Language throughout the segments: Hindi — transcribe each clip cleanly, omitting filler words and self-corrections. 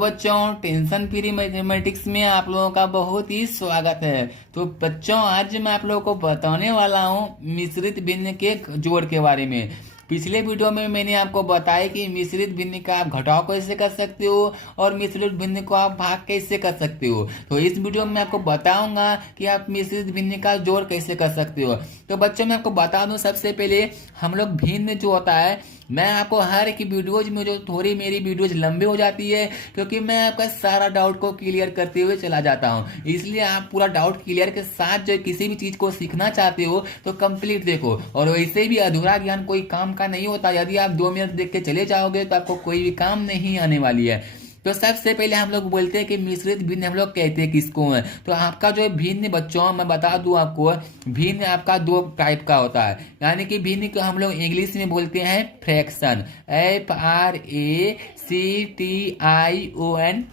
बच्चों, टेंशन फ्री मैथमेटिक्स में आप लोगों का बहुत ही स्वागत है। तो बच्चों, आज मैं आप लोगों को बताने वाला हूँ मिश्रित भिन्न के जोड़ के बारे में। पिछले वीडियो में मैंने आपको बताया कि मिश्रित भिन्न का आप घटाव कैसे कर सकते हो और मिश्रित भिन्न को आप भाग कैसे कर सकते हो। तो इस वीडियो में आपको बताऊंगा कि आप मिश्रित भिन्न का जोड़ कैसे कर सकते हो। तो बच्चों, मैं आपको बता दूं, सबसे पहले हम लोग भिन्न जो होता है, मैं आपको हर एक वीडियोज में, जो थोड़ी मेरी वीडियोज लंबी हो जाती है क्योंकि मैं आपका सारा डाउट को क्लियर करते हुए चला जाता हूं, इसलिए आप पूरा डाउट क्लियर के साथ जो किसी भी चीज को सीखना चाहते हो तो कंप्लीट देखो। और वैसे भी अधूरा ज्ञान कोई काम का नहीं होता। यदि आप 2 मिनट देख के चले जाओगे तो आपको कोई भी काम नहीं आने वाली है। तो सबसे पहले हम लोग बोलते हैं कि मिश्रित भिन्न हम लोग कहते हैं किसको है। तो आपका जो भिन्न, बच्चों मैं बता दूं आपको, भिन्न आपका 2 टाइप का होता है। यानी कि भिन्न को हम लोग इंग्लिश में बोलते हैं फ्रैक्शन, FRACTION,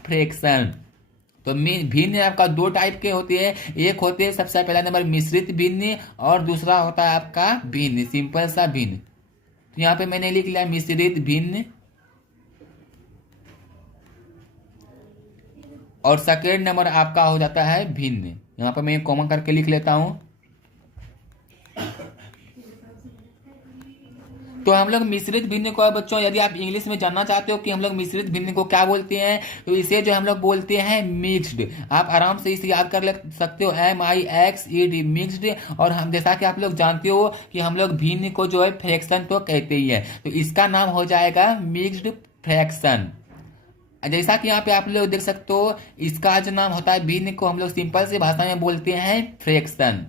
फ्रैक्शन। तो भिन्न आपका 2 टाइप के होते हैं। एक होते हैं, सबसे पहला नंबर मिश्रित भिन्न और दूसरा होता है आपका भिन्न, सिंपल सा भिन्न। तो यहाँ पे मैंने लिख लिया मिश्रित भिन्न और सेकेंड नंबर आपका हो जाता है भिन्न। यहाँ पर मैं कॉमन करके लिख लेता हूं। तो हम लोग मिश्रित भिन्न को, बच्चों यदि आप इंग्लिश में जानना चाहते हो कि हम लोग मिश्रित भिन्न को क्या बोलते हैं, तो इसे जो हम लोग बोलते हैं मिक्स्ड। आप आराम से इसे याद कर सकते हो, MIXED, मिक्स्ड। और हम, जैसा कि आप लोग जानते हो कि हम लोग भिन्न को जो है फ्रैक्शन तो कहते ही है, तो इसका नाम हो जाएगा मिक्स्ड फ्रैक्शन। जैसा कि यहाँ पे आप लोग देख सकते हो, इसका जो नाम होता है भिन्न को हम लोग सिंपल से भाषा में बोलते हैं फ्रैक्शन।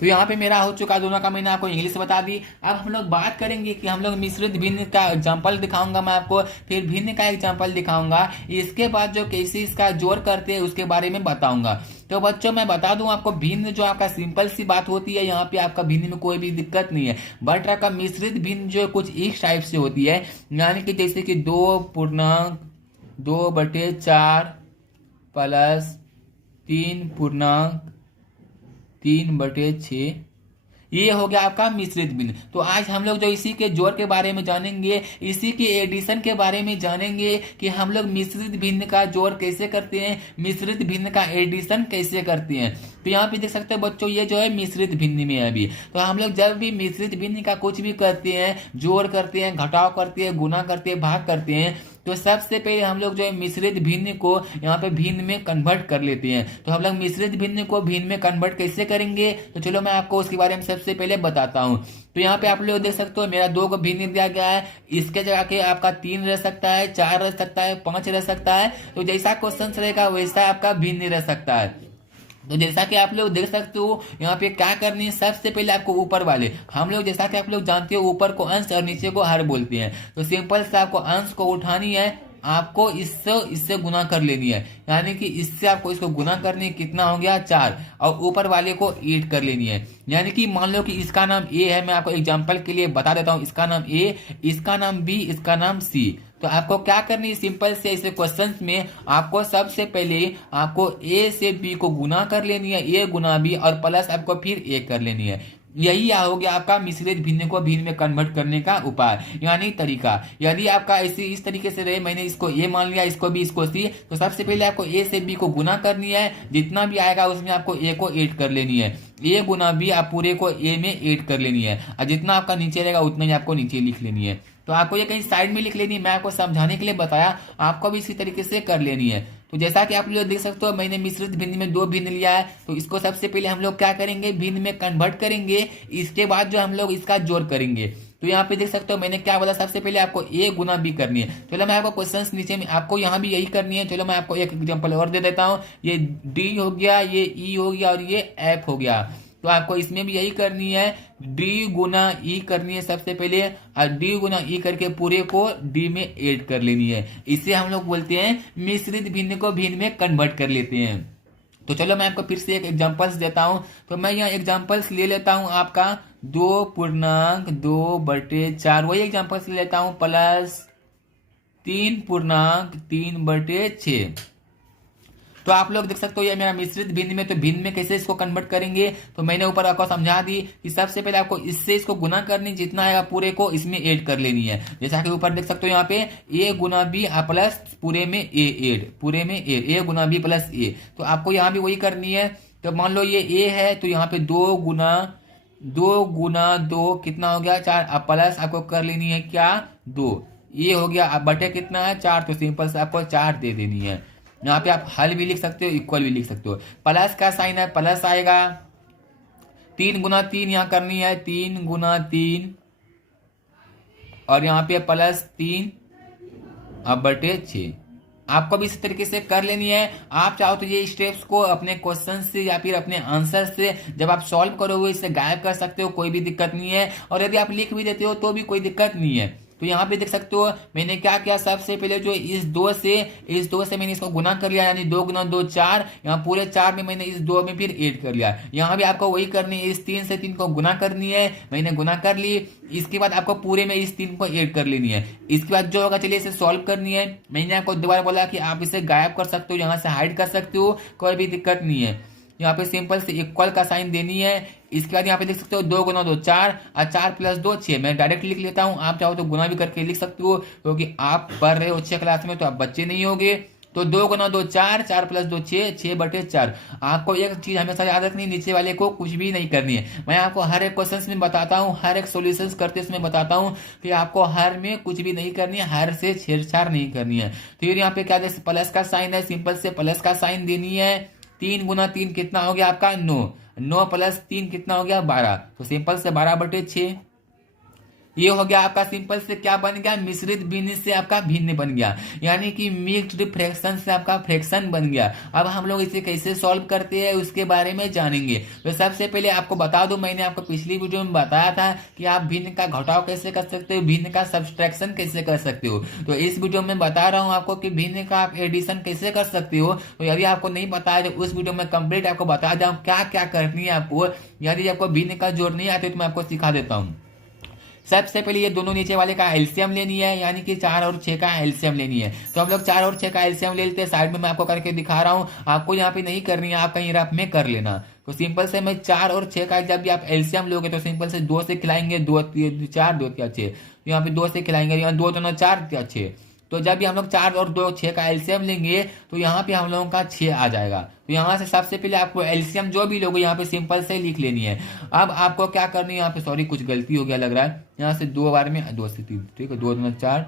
तो यहाँ पे मेरा हो चुका दोनों का, मैंने आपको इंग्लिश बता दी। अब हम लोग बात करेंगे कि हम लोग मिश्रित भिन्न का एग्जांपल दिखाऊंगा मैं आपको, फिर भिन्न का एग्जांपल दिखाऊंगा, इसके बाद जो कैसे इसका जोड़ करते हैं उसके बारे में बताऊंगा। तो बच्चों, मैं बता दूं आपको, भिन्न जो आपका सिंपल सी बात होती है, यहाँ पे आपका भिन्न में कोई भी दिक्कत नहीं है। बट आपका मिश्रित भिन्न जो कुछ इस टाइप से होती है, यानी कि जैसे कि 2/4 प्लस 3/6, ये हो गया आपका मिश्रित भिन्न। तो आज हम लोग जो इसी के जोड़ के बारे में जानेंगे, इसी के एडिशन के बारे में जानेंगे कि हम लोग मिश्रित भिन्न का जोड़ कैसे करते हैं, मिश्रित भिन्न का एडिशन कैसे करते हैं। तो यहाँ पे देख सकते हो बच्चों, ये जो है मिश्रित भिन्न में है अभी। तो हम लोग जब भी मिश्रित भिन्न का कुछ भी करते हैं, जोड़ करते हैं, घटाव करते हैं, गुना करते हैं, भाग करते हैं, तो सबसे पहले हम लोग जो है मिश्रित भिन्न को यहाँ पे भिन्न में कन्वर्ट कर लेते हैं। तो हम लोग मिश्रित भिन्न को भिन्न में कन्वर्ट कैसे करेंगे, तो चलो मैं आपको उसके बारे में सबसे पहले बताता हूँ। तो यहाँ पे आप लोग देख सकते हो, मेरा 2 को भिन्न दिया गया है, इसके जगह के आपका 3 रह सकता है, 4 रह सकता है, 5 रह सकता है। तो जैसा क्वेश्चन रहेगा वैसा आपका भिन्न रह सकता है। तो जैसा कि आप लोग देख सकते हो, यहाँ पे क्या करनी है, सबसे पहले आपको ऊपर वाले, हम लोग जैसा कि आप लोग जानते हो, ऊपर को अंश और नीचे को हर बोलते हैं। तो सिंपल से आपको अंश को उठानी है, आपको इससे गुना कर लेनी है, यानी कि इससे आपको इसको गुना करनी है, कितना हो गया 4, और ऊपर वाले को 8 कर लेनी है। यानी कि मान लो कि इसका नाम ए है, मैं आपको एग्जांपल के लिए बता देता हूँ, इसका नाम ए, इसका नाम बी, इसका नाम सी। तो आपको क्या करनी है, सिंपल से इसे क्वेश्चन में आपको सबसे पहले आपको ए से बी को गुना कर लेनी है, ए गुना बी, और प्लस आपको फिर ए कर लेनी है। यही हो गया आपका मिश्रित भिन्न को भिन्न में कन्वर्ट करने का उपाय, यानी तरीका। यदि आपका ऐसे इस तरीके से रहे, मैंने इसको ए मान लिया, इसको बी, इसको सी, तो सबसे पहले आपको ए से बी को गुना करनी है, जितना भी आएगा उसमें आपको ए को ऐड कर लेनी है, ए गुना बी आप पूरे को ए में ऐड कर लेनी है, और जितना आपका नीचे रहेगा उतना ही आपको नीचे लिख लेनी है। तो आपको ये कहीं साइड में लिख लेनी है, मैं आपको समझाने के लिए बताया, आपको भी इसी तरीके से कर लेनी है। तो जैसा कि आप लोग देख सकते हो, मैंने मिश्रित भिन्न में 2 भिन्न लिया है, तो इसको सबसे पहले हम लोग क्या करेंगे, भिन्न में कन्वर्ट करेंगे, इसके बाद जो हम लोग इसका जोड़ करेंगे। तो यहाँ पे देख सकते हो मैंने क्या बोला, सबसे पहले आपको ए गुना बी करनी है। चलो मैं आपको क्वेश्चंस नीचे में, आपको यहाँ भी यही करनी है। चलो मैं आपको एक एग्जांपल और दे देता हूँ, ये डी हो गया, ये ई हो गया, और ये एफ हो गया। तो आपको इसमें भी यही करनी है, डी गुना ई करनी है सबसे पहले, और डी गुना ई करके पूरे को डी में ऐड कर लेनी है। इसे हम लोग बोलते हैं मिश्रित भिन्न को भिन्न में कन्वर्ट कर लेते हैं। तो चलो मैं आपको फिर से एक एग्जांपल्स देता हूं। तो मैं यहाँ एग्जांपल्स ले लेता हूं आपका 2/2/4, वही एग्जांपल्स ले लेता हूं, प्लस 3/3/6। तो आप लोग देख सकते हो ये मेरा मिश्रित भिन्न में, तो भिन्न में कैसे इसको कन्वर्ट करेंगे, तो मैंने ऊपर आपको समझा दी कि सबसे पहले आपको इससे इसको गुना करनी, जितना आएगा पूरे को इसमें ऐड कर लेनी है। जैसा कि ऊपर देख सकते हो यहाँ पे ए गुना बी प्लस पूरे में ए ऐड, पूरे में ए गुना बी प्लस ए, तो आपको यहाँ भी वही करनी है। तो मान लो ये ए है तो यहाँ पे 2 गुना 2 कितना हो गया 4, अब प्लस आपको कर लेनी है क्या 2, ये हो गया। अब बटे कितना है 4, तो सिंपल से आपको 4 दे देनी है। यहाँ पे आप हल भी लिख सकते हो, इक्वल भी लिख सकते हो। प्लस का साइन है, प्लस आएगा 3 गुना 3 यहाँ करनी है, 3 गुना 3 और यहाँ पे प्लस 3 अब बटे 6। आपको भी इस तरीके से कर लेनी है। आप चाहो तो ये स्टेप्स को अपने क्वेश्चन से या फिर अपने आंसर से जब आप सॉल्व करोगे इससे गायब कर सकते हो, कोई भी दिक्कत नहीं है। और यदि आप लिख भी देते हो तो भी कोई दिक्कत नहीं है। तो यहाँ पे देख सकते हो मैंने क्या किया, सबसे पहले जो इस 2 से मैंने इसको गुना कर लिया, यानी 2 गुना 2 4, यहाँ पूरे 4 में मैंने इस 2 में फिर ऐड कर लिया। यहाँ भी आपको वही करनी है, इस 3 से 3 को गुना करनी है, मैंने गुना कर ली। इसके बाद आपको पूरे में इस 3 को ऐड कर लेनी है। इसके बाद जो होगा चलिए इसे सॉल्व करनी है। मैंने आपको दोबारा बोला कि आप इसे गायब कर सकते हो, यहाँ से हाइड कर सकते हो, कोई भी दिक्कत नहीं है। यहाँ पे सिंपल से इक्वल का साइन देनी है। इसके बाद यहाँ पे देख सकते हो 2 गुना 2 4 और 4 प्लस 2 6, मैं डायरेक्ट लिख लेता हूँ। आप चाहो तो गुना भी करके लिख सकते हो, क्योंकि आप पढ़ रहे हो 6 क्लास में तो आप बच्चे नहीं होगे। तो 2 गुना 2 4, 4 प्लस 2 6, 6 बटे 4। आपको एक चीज हमेशा याद रखनी, नीचे वाले को कुछ भी नहीं करनी है। मैं आपको हर एक क्वेश्चन में बताता हूँ, हर एक सोल्यूशन करते उसमें बताता हूँ कि आपको हर में कुछ भी नहीं करनी है, हर से छेड़छाड़ नहीं करनी है। फिर यहाँ पे क्या जैसे प्लस का साइन है, सिंपल से प्लस का साइन देनी है। 3 गुना 3 कितना हो गया आपका 9, 9 प्लस 3 कितना हो गया 12, तो सिंपल से 12 बटे 6। ये हो गया आपका सिंपल से क्या बन गया, मिश्रित भिन्न से आपका भिन्न बन गया, यानी कि मिक्स्ड फ्रैक्शन से आपका फ्रैक्शन बन गया। अब हम लोग इसे कैसे सॉल्व करते हैं उसके बारे में जानेंगे। तो सबसे पहले आपको बता दूं, मैंने आपको पिछली वीडियो में बताया था कि आप भिन्न का घटाव कैसे कर सकते हो, भिन्न का सब्सट्रैक्शन कैसे कर सकते हो। तो इस वीडियो में बता रहा हूँ आपको कि भिन्न का आप एडिशन कैसे कर सकते हो। तो यदि आपको नहीं पता है तो उस वीडियो में कंप्लीट आपको बता दूं क्या क्या करनी है आपको। यदि आपको भिन्न का जोड़ नहीं आते तो मैं आपको सिखा देता हूँ। सबसे पहले ये दोनों नीचे वाले का एलसीएम लेनी है, यानी कि 4 और 6 का एलसीएम लेनी है। तो हम लोग 4 और 6 का एलसीएम ले लेते हैं। साइड में मैं आपको करके दिखा रहा हूँ, आपको यहाँ पे नहीं करनी है, आप कहीं रफ में कर लेना। तो सिंपल से मैं 4 और 6 का जब भी आप एलसीएम लोगे तो सिंपल से 2 से खिलाएंगे, 2 4 2 6, यहाँ पे 2 से खिलाएंगे, यहाँ 2 2 4 6। तो जब भी हम लोग 4 और 2 6 का एलसीएम लेंगे तो यहाँ पे हम लोगों का 6 आ जाएगा। तो यहाँ से सबसे पहले आपको एलसीएम जो भी लोगे यहाँ पे सिंपल से लिख लेनी है। अब आपको क्या करनी है, यहाँ पे सॉरी कुछ गलती हो गया लग रहा है, यहाँ से 2 बार में 2 से 3, ठीक है 2 2 4,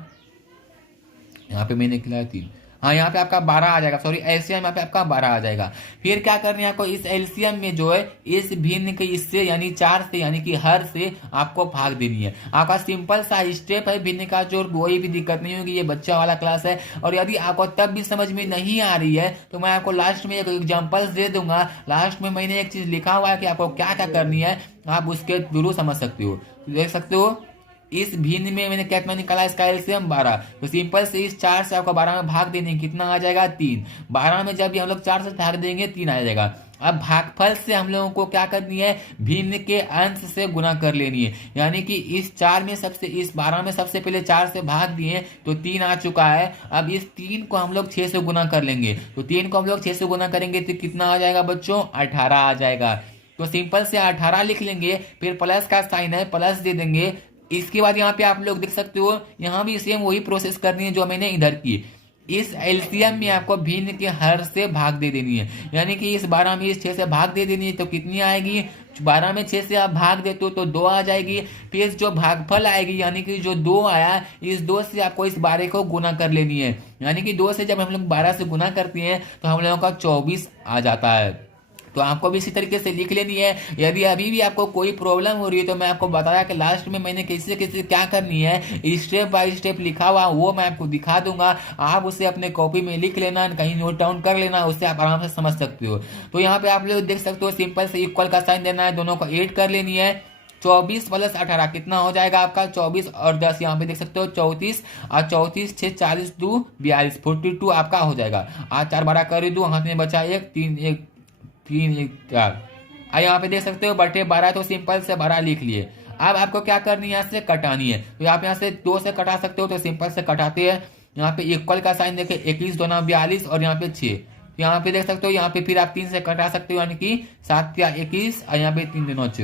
यहाँ पे मैंने खिलाया 3, हाँ यहाँ पे आपका 12 आ जाएगा, सॉरी एलसीएम यहाँ पे आपका 12 आ जाएगा। फिर क्या करना है आपको, इस एलसीएम में जो है इस भिन्न के इससे यानी 4 से यानी कि हर से आपको भाग देनी है। आपका सिंपल सा स्टेप है भिन्न का जोड़, कोई भी दिक्कत नहीं होगी, ये बच्चा वाला क्लास है। और यदि आपको तब भी समझ में नहीं आ रही है तो मैं आपको लास्ट में एक एग्जाम्पल्स दे दूंगा। लास्ट में मैंने एक चीज लिखा हुआ है कि आपको क्या क्या करनी है, आप उसके थ्रू समझ सकते हो। देख सकते हो इस भिन्न में मैंने क्या निकाला, इसका एलसीएम 12। तो सिंपल से इस 4 से आपको 12 में भाग देने कितना आ जाएगा 3। 12 में जब भी हम लोग 4 से भाग देंगे 3 आ जाएगा। अब भागफल से हम लोगों को क्या करनी है, भिन्न के अंश से गुना कर लेनी है। यानी कि इस 4 में सबसे इस 12 में सबसे पहले 4 से भाग दिए तो 3 आ चुका है। अब इस 3 को हम लोग 6 से गुना कर लेंगे। तो 3 को हम लोग 6 से गुना करेंगे तो कितना आ जाएगा बच्चों 18 आ जाएगा। तो सिंपल से 18 लिख लेंगे, फिर प्लस का साइन है प्लस दे देंगे। इसके बाद यहाँ पे आप लोग देख सकते हो यहाँ भी सेम वही प्रोसेस करनी है जो मैंने इधर की। इस एलसीएम में आपको भिन्न के हर से भाग दे देनी है, यानी कि इस 12 में इस 6 से भाग दे देनी है। तो कितनी आएगी, 12 में 6 से आप भाग देते हो तो 2 आ जाएगी। फिर जो भागफल आएगी यानी कि जो 2 आया, इस 2 से आपको इस 12 को गुना कर लेनी है। यानी कि 2 से जब हम लोग 12 से गुना करते हैं तो हम लोगों का 24 आ जाता है। तो आपको भी इसी तरीके से लिख लेनी है। यदि अभी भी आपको कोई प्रॉब्लम हो रही है तो मैं आपको बताया कि लास्ट में मैंने कैसे कैसे क्या करनी है, स्टेप बाय स्टेप लिखा हुआ वो मैं आपको दिखा दूंगा। आप उसे अपने कॉपी में लिख लेना, कहीं नोट डाउन कर लेना, उससे आप आराम से समझ सकते हो। तो यहाँ पे आप लोग देख सकते हो सिंपल से इक्वल का साइन देना है, दोनों को ऐड कर लेनी है। 24 प्लस 18 कितना हो जाएगा आपका 24 और 10, यहाँ पे देख सकते हो 34 और 34 6 40 2 42 42 आपका हो जाएगा। आज 4 12 कर दो, हाथ में बचा 1 3 1 3 1 4। यहाँ पे देख सकते हो बटे 12, तो सिंपल से 12 लिख लिए। अब आपको क्या करनी है, यहाँ से कटानी है। तो आप यहाँ से 2 से कटा सकते हो, तो सिंपल से कटाते हैं। यहाँ पे इक्वल का साइन देखे 21 2 42 और यहाँ पे 6, तो यहाँ पे देख सकते हो, यहाँ पे फिर आप 3 से कटा सकते हो, यानी कि 7 या 21 और यहाँ पे 3 दिनों से,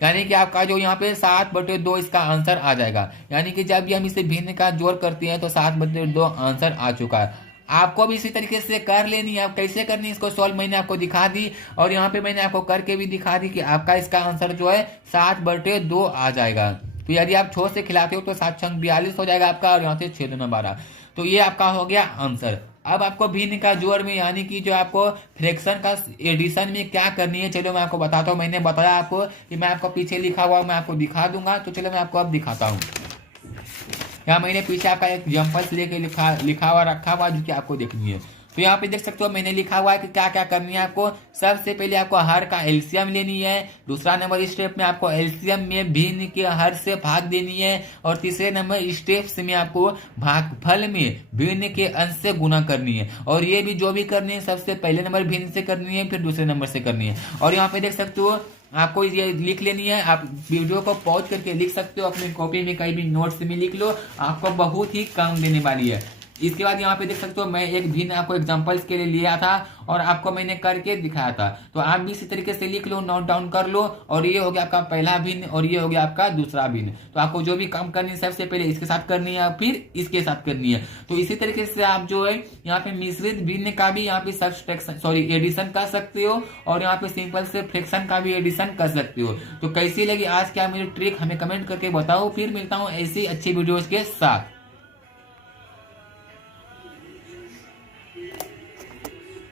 यानी कि आपका जो यहाँ पे 7/2 इसका आंसर आ जाएगा। यानी कि जब भी हम इसे भिन्न का जोड़ करते हैं तो 7/2 आंसर आ चुका है। आपको भी इसी तरीके से कर लेनी है। आप कैसे करनी है इसको सॉल्व मैंने आपको दिखा दी, और यहाँ पे मैंने आपको करके भी दिखा दी कि आपका इसका आंसर जो है 7/2 आ जाएगा। तो यदि आप 6 से खिलाते हो तो 7×42 हो जाएगा आपका, और यहाँ से 6×12। तो ये आपका हो गया आंसर। अब आपको भिन्न का जोड़ में, यानी कि जो आपको फ्रैक्शन का एडिशन में क्या करनी है, चलो मैं आपको बताता हूँ। मैंने बताया आपको कि मैं आपको पीछे लिखा हुआ मैं आपको दिखा दूंगा, तो चलो मैं आपको अब दिखाता हूँ। यहाँ मैंने पीछे आपका एक एग्जाम्पल्स लेके लिखा हुआ रखा हुआ जो कि आपको देखनी है। तो यहाँ पे देख सकते हो मैंने लिखा हुआ है कि क्या क्या करनी है आपको। सबसे पहले आपको हर का एलसीएम लेनी है। दूसरा नंबर स्टेप में आपको एलसीएम में भिन्न के हर से भाग देनी है। और तीसरे नंबर स्टेप्स में आपको भागफल में भिन्न के अंश से गुना करनी है। और ये भी जो भी करनी है सबसे पहले नंबर भिन्न से करनी है, फिर दूसरे नंबर से करनी है। और यहाँ पे देख सकते हो आपको ये लिख लेनी है। आप वीडियो को पॉज करके लिख सकते हो, अपनी कॉपी में कहीं भी नोट्स में लिख लो, आपको बहुत ही काम देने वाली है। इसके बाद यहाँ पे देख सकते हो मैं एक भिन्न आपको एग्जांपल्स के लिए लिया था और आपको मैंने करके दिखाया था। तो आप भी इसी तरीके से लिख लो, नोट डाउन कर लो। और ये हो गया आपका पहला भिन्न और ये हो गया आपका दूसरा भिन्न। तो आपको जो भी काम करनी है सबसे पहले इसके साथ करनी है, फिर इसके साथ करनी है। तो इसी तरीके से आप जो है यहाँ पे मिश्रित भिन्न का भी यहाँ पे सब्सट्रैक्शन एडिशन कर सकते हो, और यहाँ पे सिंपल से फ्रैक्शन का भी एडिशन कर सकते हो। तो कैसी लगी आज क्या मेरी ट्रिक हमें कमेंट करके बताओ। फिर मिलता हूँ ऐसी अच्छी वीडियोज के साथ।